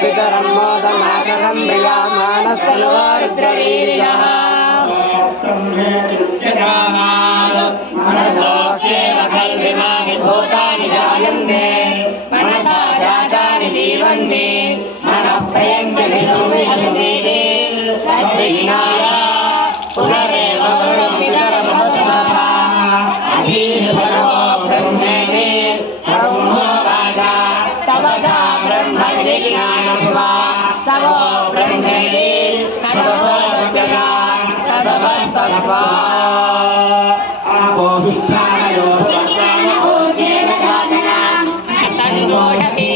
पितरं मोदमातरं प्रियामानस्तनुवारुद्रवीर्यः मनसोऽप्येव खल्विमानि भूतानि जायन्ते मनसा जातानि जीवन्ति मनः प्रयन्ति विसंविशन्ति तद्विज्ञाय पुनरेव पितरमवस्मः अधीर्भरो ब्रह्मेति ब्रह्मो राजा तपसा ब्रह्म विज्ञानस्वा तपो ब्रह्मेति तपोऽप्यया तपस्तत्वा आपोष्ठानयो सन्दोषति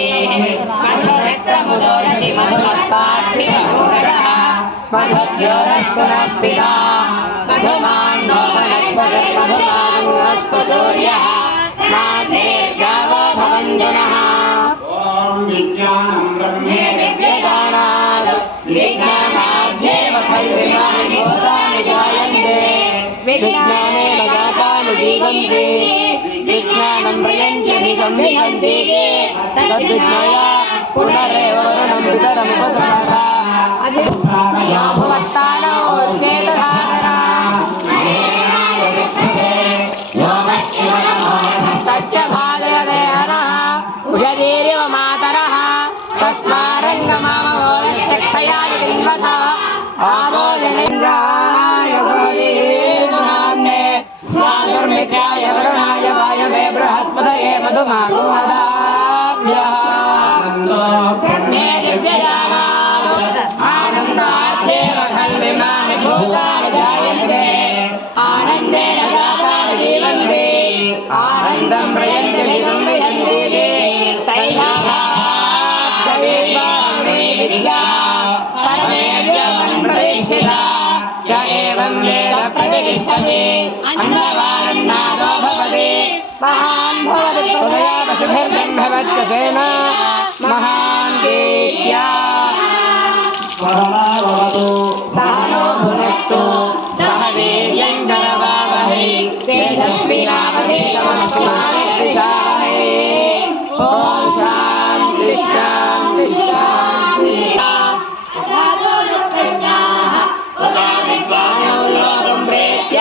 मधुरक्तमुदोषति मधुमत्पार्थिवहोरः मधुद्योरस्तुनप्पिता मधुमान्नो वनस्पतिर्मधुमानस्तु सूर्यः नादेर्गावो भवन्तु नः ॐ विज्ञानं ब्रह्मे विज्ञानात् विज्ञानाद्येव खल्विमानि भूतानि जायन्ते विज्ञानेन जातानि जीवन्ति विज्ञानं प्रयन्ति विसंविशन्ति तद्विज्ञाय पुनरेव वरुणं पितरमुपसारा अधिष्ठानया भुवस्तानो चेतधारणा तस्य भागवते हरः उषतीरिव मातरः तस्मारङ्गमामवो यक्षयानि किन्वथ आबोधनेन्द्राय भवेदुनाम्ने स्वादुर्मित्राय वरुणाय वायवे बृहस्पतये मधुमागोमदाभ्यः आनन्दाद्येव खल्विमानि भूतानि जायन्ते आनन्देन जातानि जीवन्ति आनन्दं प्रयन्ति विसंविशन्ति विद्या परमेव्यं प्रतिष्ठिता य एवं वेद प्रतिष्ठते अन्नवान्नादो भवति महान् भवति तदया पशुभिर्ब्रह्मवत्यसेन महान् कीर्त्या भवतु सहनो भुनक्तु सह वीर्यं करवावहै तेजस्विनावधीतमस्तु मा विद्विषावहै ॐ शान्ति शान्ति शान्ति साधु विद्वानो लोकं प्रेत्य